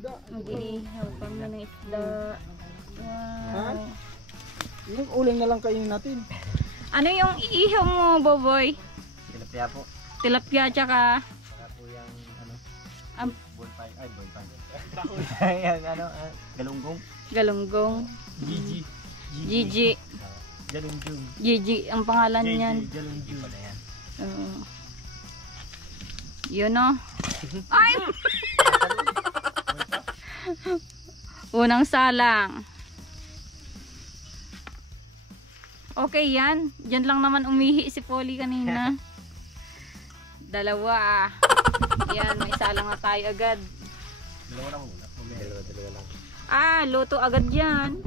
Mag-iihaw kami ng isda. Wow. Yung uling na lang kainin natin. Ano yung iihaw mo, Boboy? Tilapia po. Tilapia tsaka... Saka po yung ano, bonfire. Ay, bonfire. Yung ano, galunggong. Galunggong. Gigi. Gigi. Galunggong. Gigi ang pangalan niyan. Galunggong pala yan. Yun o. Ay! Unang salang. Okay yan. Diyan lang naman umihi si Polly kanina. Dalawa. Yan, may salang na tayo agad. Dalawa lang muna. Dalawa lang. Ah, luto agad yan.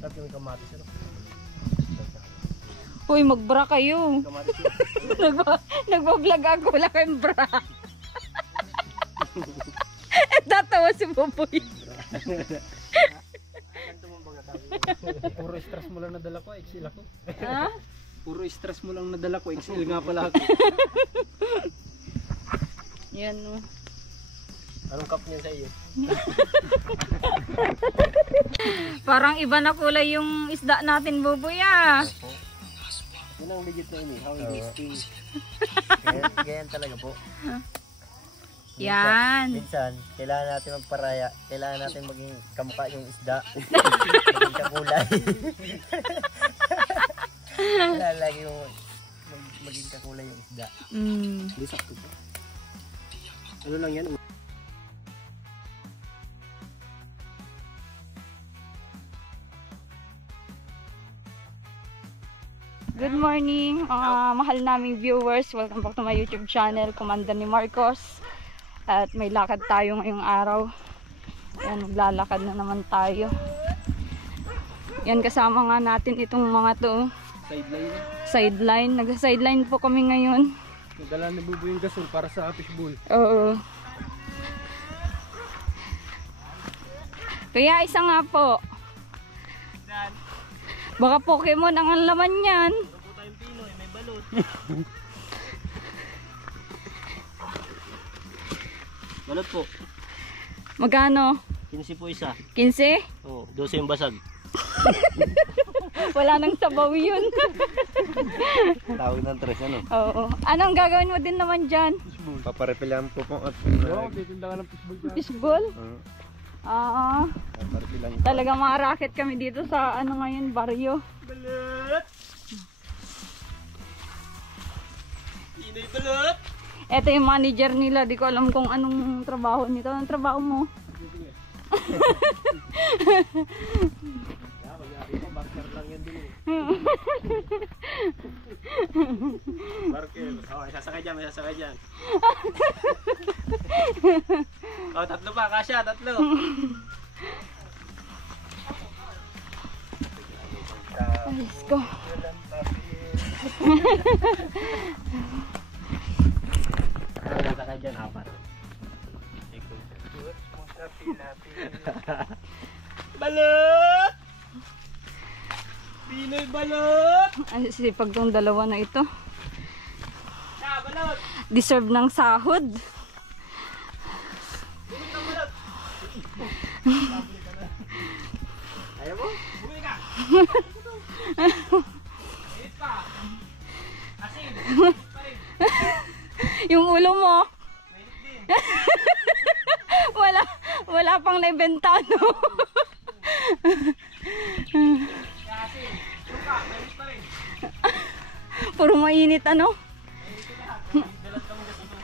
Sarap yung kamatis. Ano? Uy, magbra kayo. Kamatis. Nagbablog ako, wala kayong bra. Tatawa si Boboy. Puro stress mo lang nadala ko, XL ako. Ha? Puro stress mo lang nadala ko, XL nga pala ako. Yan o. Anong cup niya sa iyo? Parang iba na kulay yung isda natin, Boboy ah. Yun ang legit na ini. How it is sting. Ganyan talaga po. Yan. Minsan, kailangan natin magparaya. Kailangan natin maging kamukha yung isda. Maging kakulay. Kailangan lagi yung maging kakulay yung isda. Hindi sakto po. Ano lang yan? Good morning, mahal naming viewers. Welcome back to my YouTube channel, Commander ni Marcos. At may lakad tayo ngayong araw. Yan, maglalakad na naman tayo. Yan, kasama nga natin itong mga to. Sideline. Sideline. Nag-sideline po kami ngayon. Nadala na bubo yung gasol para sa fishbowl. Oo. Kaya isa nga po. Baka Pokemon ang laman yan. Ito tayong Pinoy, may balot. Balot po. Magkano? 15 po isa. 15? Oo, 12 yung basag. Wala nang sabaw yun. Tawag ng tres, ano? Oo. Anong gagawin mo din naman dyan? Paparepilan po po at Oo, titinda ka ng fishbowl dyan. Fishball? Ah, paparepilan. talaga mga racket kami dito sa ano ngayon, baryo. Balot! Pinoy balot! Ito yung manager nila, di ko alam kung anong trabaho nito. Anong trabaho mo? Barker lang yan din eh. Barker. Oh, sasakay dyan, may sasakay dyan. Oh, tatlo pa, kasya, tatlo. Ayos ko. Sasakay dyan, apat. Balot! Pinoy balot! Ang sipag tong dalawa na ito. Balot! Deserve ng sahod. Ayaw mo? Bumili ka! Hit pa! Asin! Pa rin! Yung ulo mo. Mainit din! Wala pang naibenta, no? Asin! Suka! Mainit pa rin! Puro mainit, ano? Mainit ka lahat! Dalat ka mong gasol mo!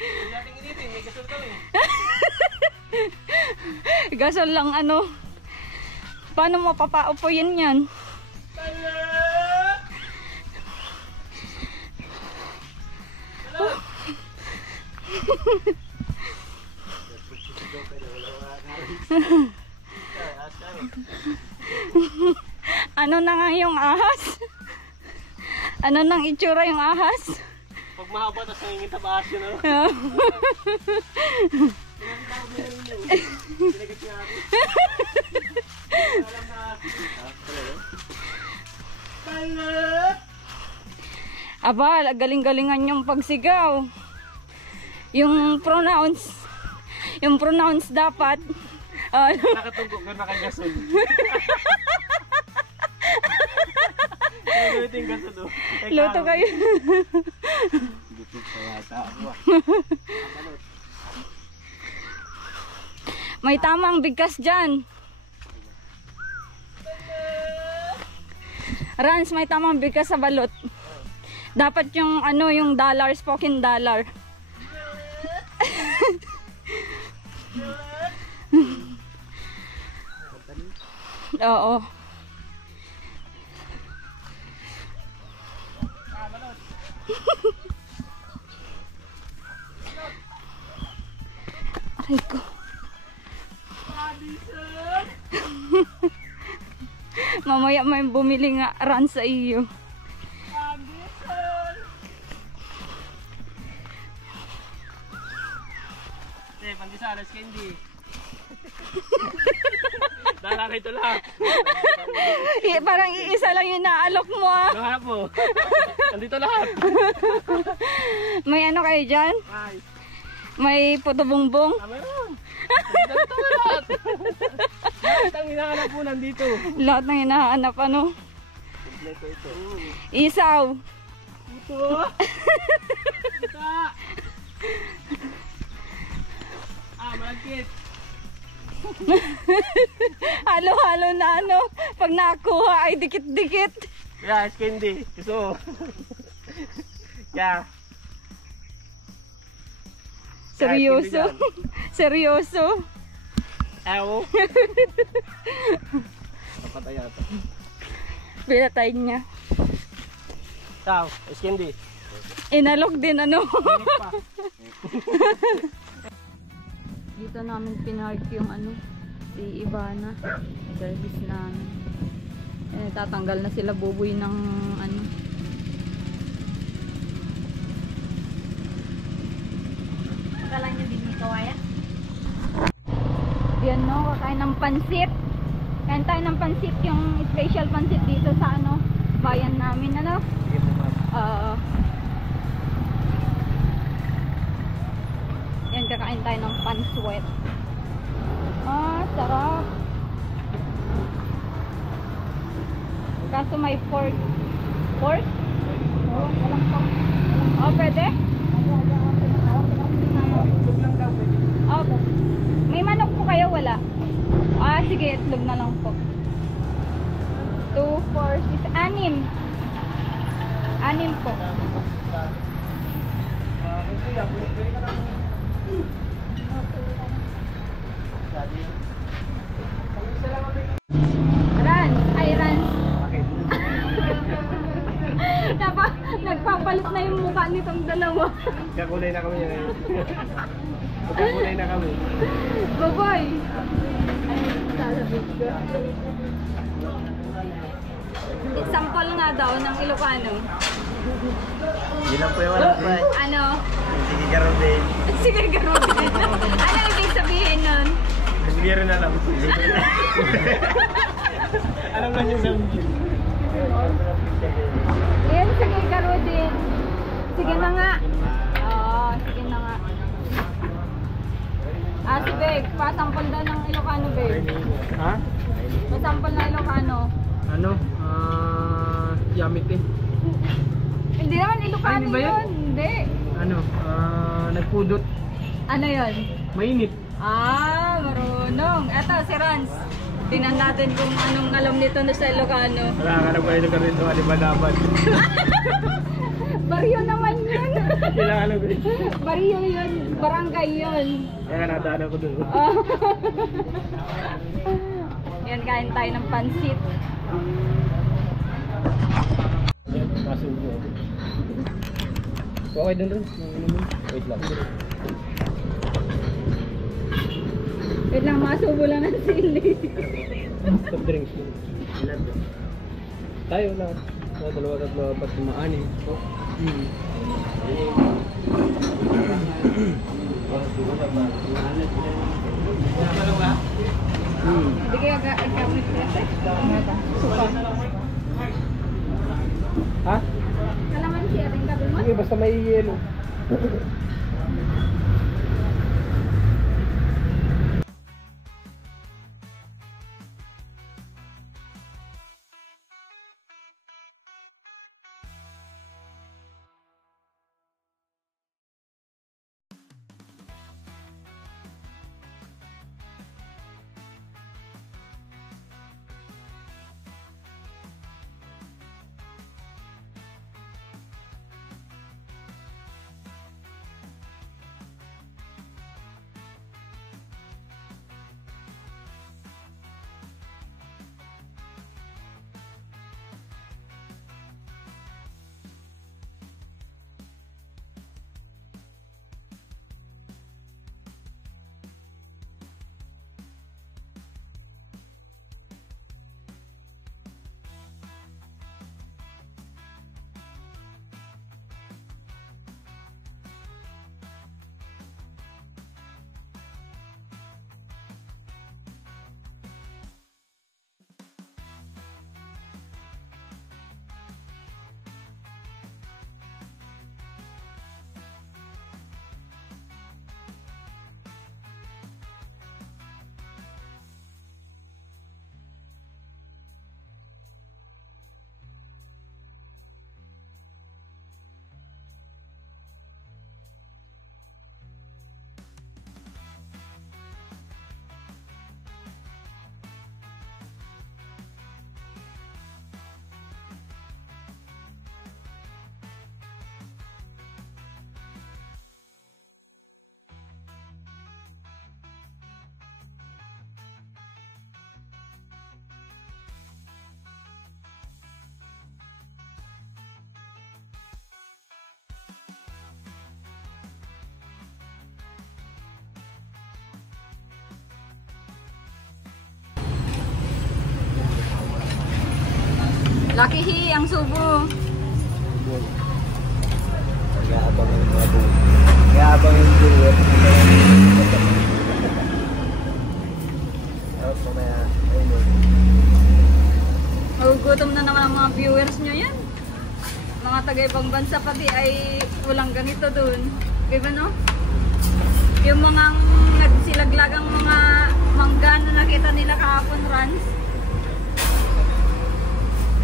Hindi natin initin, may gasol kami! Gasol lang, ano? Paano mo papaupuyin yan? Balot! Balot! Ano na nga yung ahas? Ano nang itsura yung ahas? Pag mahaba, tapos nangingin tabaas yun, ano? Pinagat niya ako. Alam na. Balot! Aba, galing-galingan yung pagsigaw. Yung pronouns. Yung pronouns dapat. Nakatungkok ka nakagasol. Luto yung gasol do. Luto kayo. Luto pa yata ako ah. May tamang bigkas dyan. Rans, may tamang bigkas sa balot. Dapat yung ano, yung dollar, spoken dollar. Oo. Aray ko. Mamaya may bumili nga ran sa iyo. Pandisalas candy. Dala na ito lahat. Parang iisa lang yung naalok mo ah. Lahat po. Andito lahat. May ano kayo dyan? Ay. May puto bongbong? Mayroon. Andito lahat. Lahat ang hinahanap po nandito. Lahat ng hinahanap ano? Ito. Isaw. Ito. Ito. Malagkit. Halo-halo na ano. Pag nakuha ay dikit-dikit. Yeah, it's candy. So. Yeah. Seryoso. Seryoso. Ewo. Napatay ata. Pinatay niya. Tao, it's candy. Inalok din ano. Inalok pa. Dito namin pinark yung ano, si Ivana, service namin. Eh, tatanggal na sila buboy ng ano. Akala nyo din may kawayan? Yan no, kakain ng pansit. Kain tayo ng pansit, yung special pansit dito sa ano, bayan namin ano. Yan, kakain tayo ng panswet. Ah, sarap. Kaso may pork. Pork? Oh, walang pork. Oh, pwede? Oh, may manok po kayo? Wala? Ah, sige, itlog na lang po. 2, 4, 6, 6. 6 po. Nagpapalit na yung mukha nitong dalawa. Kakulay na kami yan. Kakulay na kami. Baboy! Sampol nga daw ng Ilocano. Yun lang po yung walang pa. Ano? Sige Garobin. Sige Garobin. Ano ibig sabihin nun? Biro na lang. Alam lang yung sabihin. Yan, sige Garobin. Sige na nga. Oo, sige na nga. Ah, si Beg, pasampol daw ng Ilocano, Beg. Ha? Pasampol na Ilocano. Ano? Yamit eh. Hindi naman Ilocano Ay, hindi ba yun? yun. Hindi. Ano? Nagpudot. Ano yun? Mainit. Ah, marunong. Eto, si Rans. Tingnan natin kung anong alam nito na sa Ilocano. Wala ka na pa ito kami ito. Alibanaban. Baryo naman yun. Kailangan alam eh. Baryo yun. Barangay yun. Kaya nadaan ako doon. Oh. Yan, kain tayo ng pansit. Masubo. Okay doon rin. Wait lang. Wait lang, masubo lang ng sili. Stop drinks. Tayo lahat. Dalawa, tatlo, apat, 5, 6. Hindi kaya gamit kasi? Suka. Ha? Kalaman siya rin kabi mo? Sige, basta may yelo. Lucky He, ang subo. Nag-aabang yung mga buong. Nag-aabang yung viewer. Tapos mamaya, ayun. Magugutom na naman ang mga viewers nyo yan. Mga taga-ibang bansa pati ay walang ganito dun. Diba no? Yung mga nagsilaglagang mga mangga na nakita nila kahapon, Rans.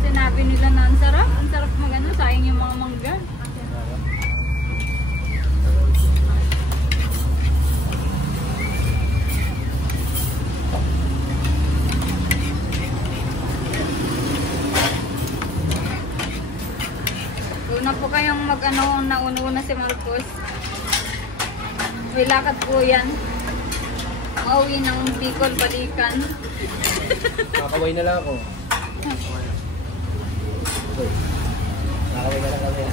Sinabi nila na ang sarap magano, sayang yung mga mangga. Una po kayong mag-ano, nauna si Marcos. May lakad po yan. Mauwi ng Bicol, balikan. Makakaway na lang ako. Makakaway na lang kami.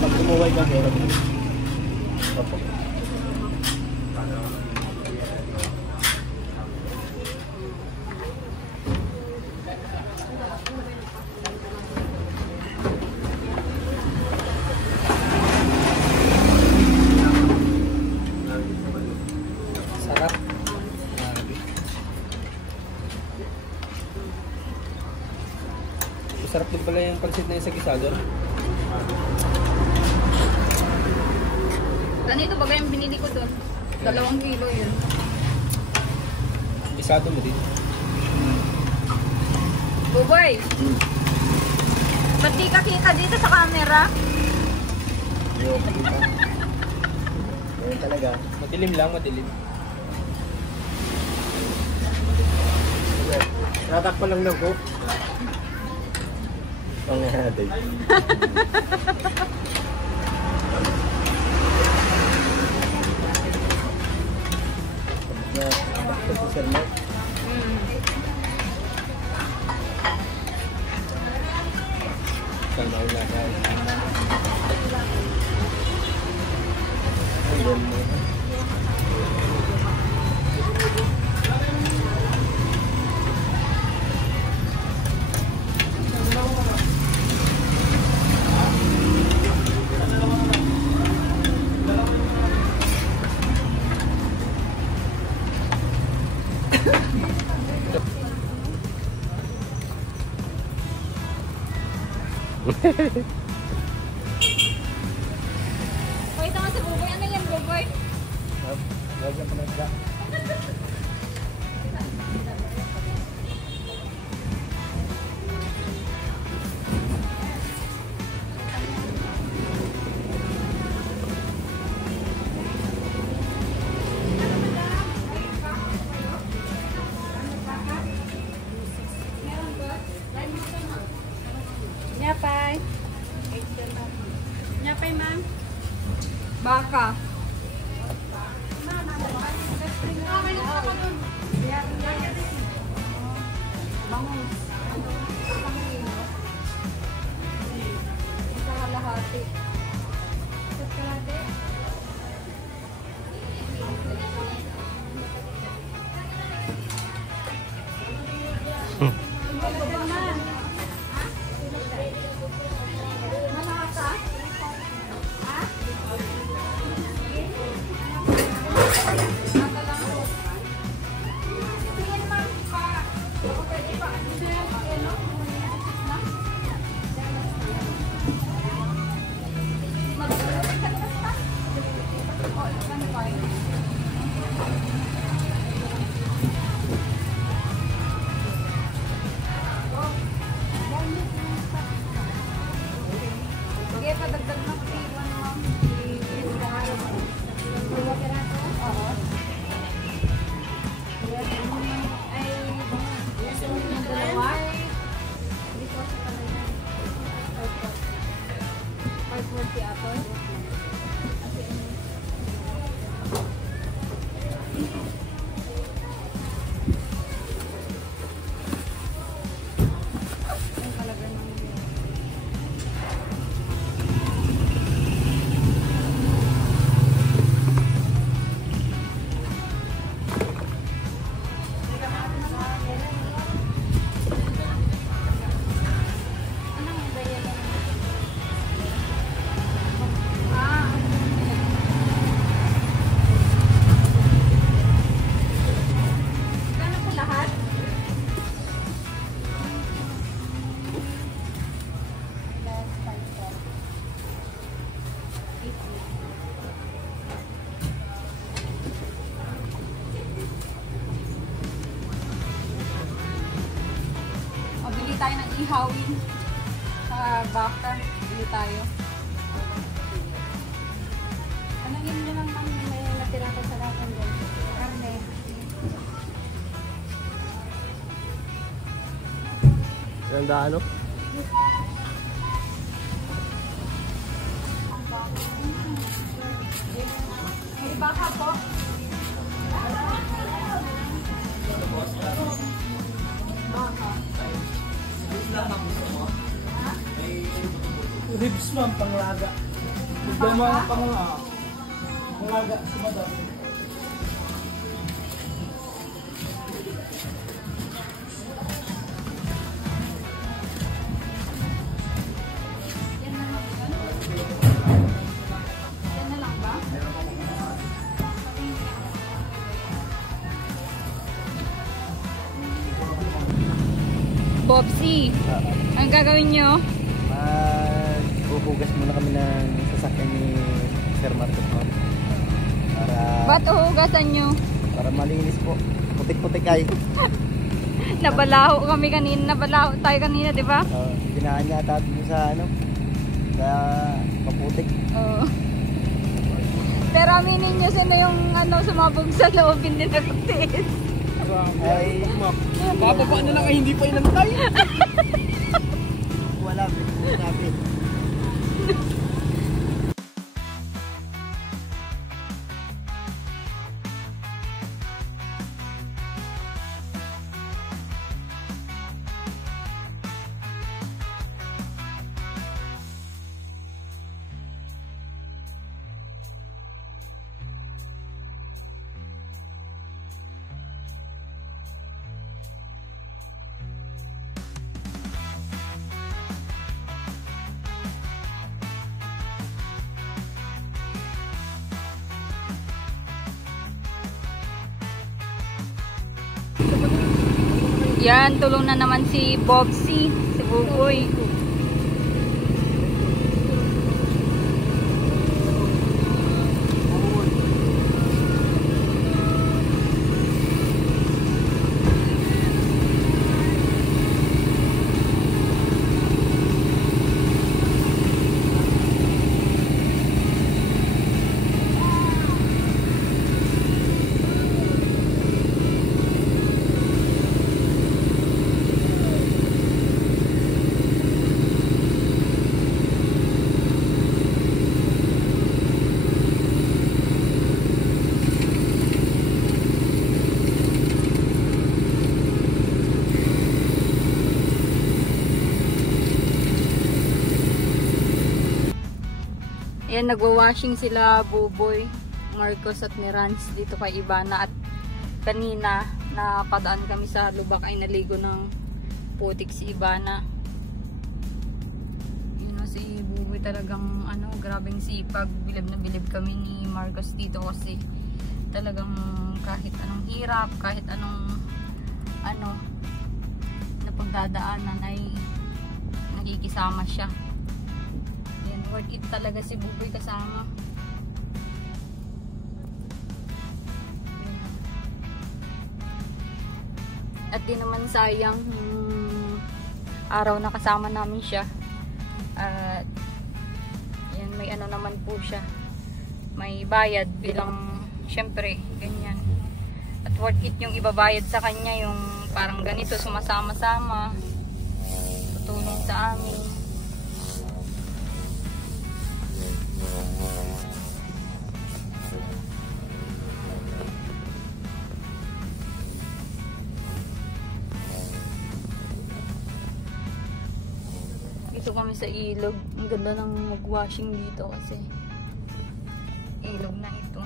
Pag tumuway kami, opo. Sarap. Masarap din pala yung pansit na yung sa Gisador. Ganito ba yung binili ko doon? 2 kilo yun. Gisado mo din. Buboy! Ba't di ka kita dito sa camera? Yung pakita. Ngayon talaga. Madilim lang, madilim. Natakpan lang lang ko. Pangahaday. Sir Mark. Sana wala ka. Ayan mo. Wait naman si Buboy. Ano yan, Buboy? Lagyan ko na siya. Nyapay. Nyapay, ma'am. Baka. Bangus. Isa kalahati. Sige, padagdag ng piwan mo. Oo. Dalawa. Dito sa kanila. 540 ako. hawin. Sa baka, bili tayo. Anongin nyo lang kami may natira ko sa lakon doon. Karne. Ganda ano? May baka po. Ribs ma'am, panglaga. Bigyan mo ang panglaga sa madam. Yan na lang ba? Bobsy, ang gagawin nyo? Maghuhugas muna kami ng sasakyan ni Sir Marcos ma'am. Ba't uhugasan nyo? Para malinis po. Putik-putik ay. Nabalaho kami kanina, nabalaho tayo kanina, di ba? Dinaan niya ata dun sa ano. Sa paputik. Oo. Pero aminin nyo, sino yung sumabog sa loob, hindi nagtiis. Ay, Bababa na lang ay hindi pa inantay. wala. Sabi. Yan, tulong na naman si Bobsy, si Buboy. Ayan, nagwa-washing sila Buboy, Marcos at ni Rans dito kay Ivana. At kanina, napadaan kami sa lubak ay naligo ng putik si Ivana. Yun o, si Buboy talagang grabeng sipag. Bilib na bilib kami ni Marcos dito kasi talagang kahit anong hirap, kahit anong napagdadaanan ay nakikisama siya. Worth it talaga si Buboy kasama. At di naman sayang araw na kasama namin siya. At yan, may naman po siya. May bayad bilang syempre ganyan. At worth it yung ibabayad sa kanya, yung parang ganito sumasama-sama, tutulong sa amin. Dito kami sa ilog. Ang ganda ng mag-washing dito kasi ilog na ito.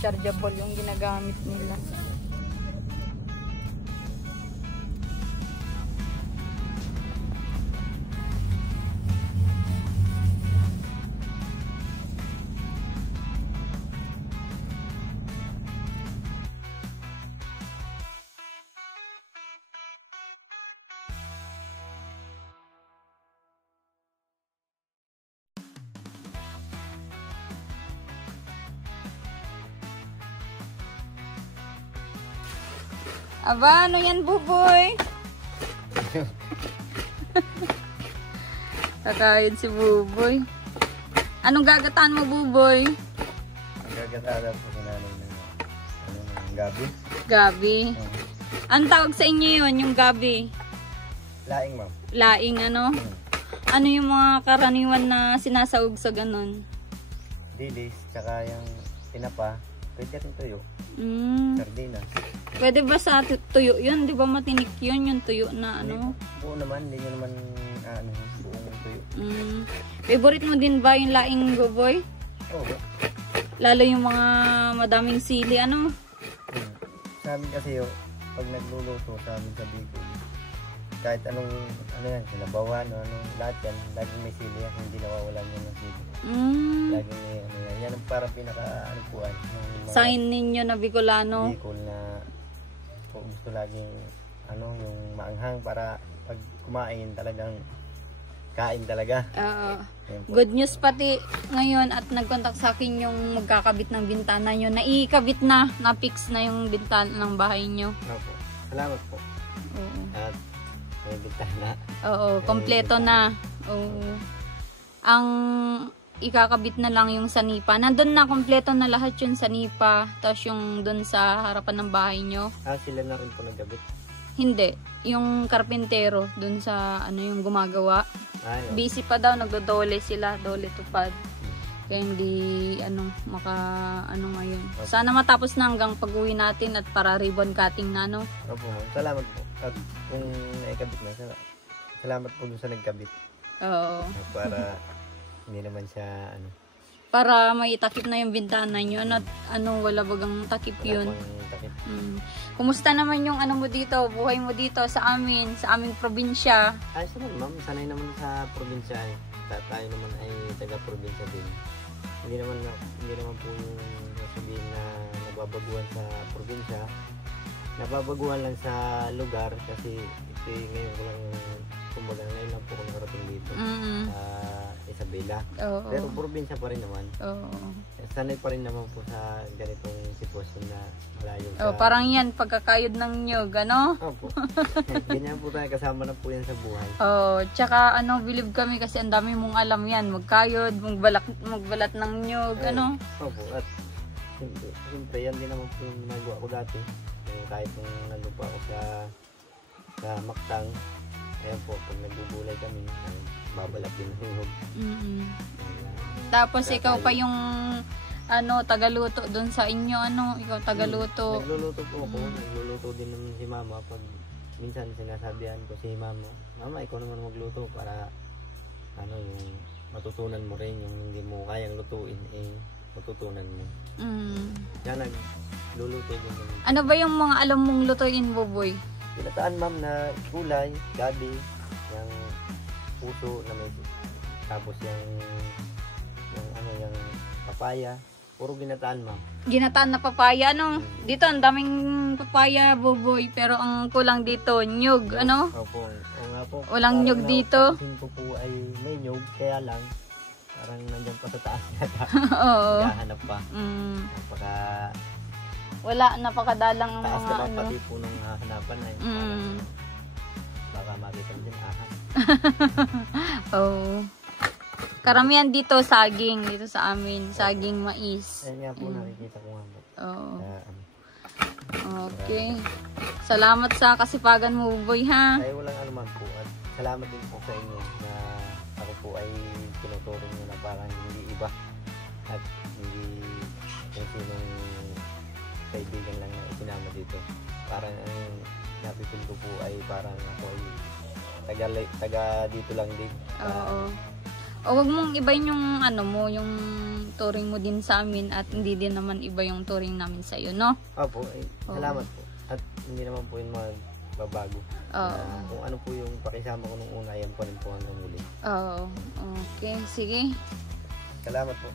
Chargeable yung ginagamit nila. Aba, ano yan, Buboy? Kakayod si Buboy. Anong gagataan mo, Buboy? Ang gagataan po sa nanay ng gabi. Gabi. Ang tawag sa inyo yun, yung gabi? Laing, ma'am. Laing, ano? Ano yung mga karaniwan na sinasawag sa ganun? Dilis, tsaka yung tinapa. Pwede rin tuyo. Sardinas. Pwede ba sa tuyo yun? Di ba matinik yun, yung tuyo na ano? Buo naman, hindi nyo naman buong tuyo. Favorite mo din ba yung laing, Buboy? Oo. Lalo yung mga madaming sili, ano? Sa amin kasi pag nagluluto sa amin sa Bicol, kahit ano yan, sinabawan, lahat yan, laging may sili yan, hindi nawawalan yan ng sili. Laging may yan ang parang pinaka-anupuan. Sign ninyo na Bicolano. Bicol na kung gusto laging yung maanghang para pag kumain talagang kain talaga. Good news pati ngayon at nagkontak sa akin yung magkakabit ng bintana nyo. Naikabit na, na-fix na yung bintana ng bahay nyo. Opo. Salamat po. Oo. At may bintana. Oo, kompleto na. Oo. Ang ikakabit na lang yung sanipa. Nandun na, kompleto na lahat yung sanipa. Tapos yung dun sa harapan ng bahay nyo. Sila na rin po nagkabit? Hindi. Yung karpintero dun sa yung gumagawa. Busy pa daw, nagdodole sila, dole tupad. Kaya hindi ngayon. Sana matapos na hanggang pag-uwi natin at para ribbon cutting na Opo, salamat po. At kung naikabit na, salamat po dun sa nagkabit. Oo. Para hindi naman siya para may takip na yung bintana nyo. Wala bagang takip yun. Takip. Kumusta naman yung mo dito, buhay mo dito sa aming probinsya? Ayos naman, ma'am. Sanay naman sa probinsya eh. Tayo naman ay taga-probinsya din. Hindi naman po yung sabihin na nababaguhan sa probinsya. Nababaguhan lang sa lugar kasi ito ngayon ko lang, kumbaga ngayon lang po ako nakarating dito sa Isabela. Pero probinsya pa rin naman. Sanay pa rin naman po sa ganitong sitwasyon na malayo sa... parang yan, pagkakayod ng nyug, Opo. Ganyan po tayo, kasama na po yan sa buhay. Tsaka believe kami kasi ang dami mong alam yan, magkayod, magbalat ng nyug, Opo, at siyempre yan din naman po yung nagawa ko dati. Kahit nung nandun po ako sa Mactang, ayan po, pag nagbubulay kami, babalak din ng nyug. Tapos ikaw pa yung tagaluto doon sa inyo, ikaw tagaluto. Nagluluto po ako, nagluluto din naman si mama pag minsan sinasabihan ko si mama, ikaw naman magluto para yung matutunan mo rin yung hindi mo kayang lutuin, matutunan mo. Kaya nagluluto din naman. Ano ba yung mga alam mong lutuin, Buboy? Pinataan, ma'am, na gulay, gabi, yung puso na may, tapos yung papaya. Puro ginataan, ma'am. Ginataan na papaya, Dito, ang daming papaya, Buboy. Pero ang kulang dito, nyug, Opo. Nga po. Walang nyug dito. Ko po ay may nyug, kaya lang, parang nandiyan pa sa taas yata. Oo. Naghahanap pa. Napakadalang ang taas mga na pati po nung hahanapan na baka makita mo din ahas. Karamihan dito saging, dito sa amin, saging mais. Ayun nga po, nakikita ko nga po. Okay. Salamat sa kasipagan mo, Buboy, ha? Ay, walang anuman po. At salamat din po sa inyo na ako po ay tinuturing nyo na parang hindi iba. At hindi kung sinong kaibigan lang na isinama dito. Parang ang napipil ko po ay parang ako ay taga dito lang din. Wag mong ibayin yung yung touring mo din sa amin at hindi din naman iba yung touring namin sa iyo, no? Opo, salamat po. At hindi naman po yung magbabago. Kung ano po yung pakisama ko nung una, yan pa rin po hanggang muli. Okay, sige. Salamat po.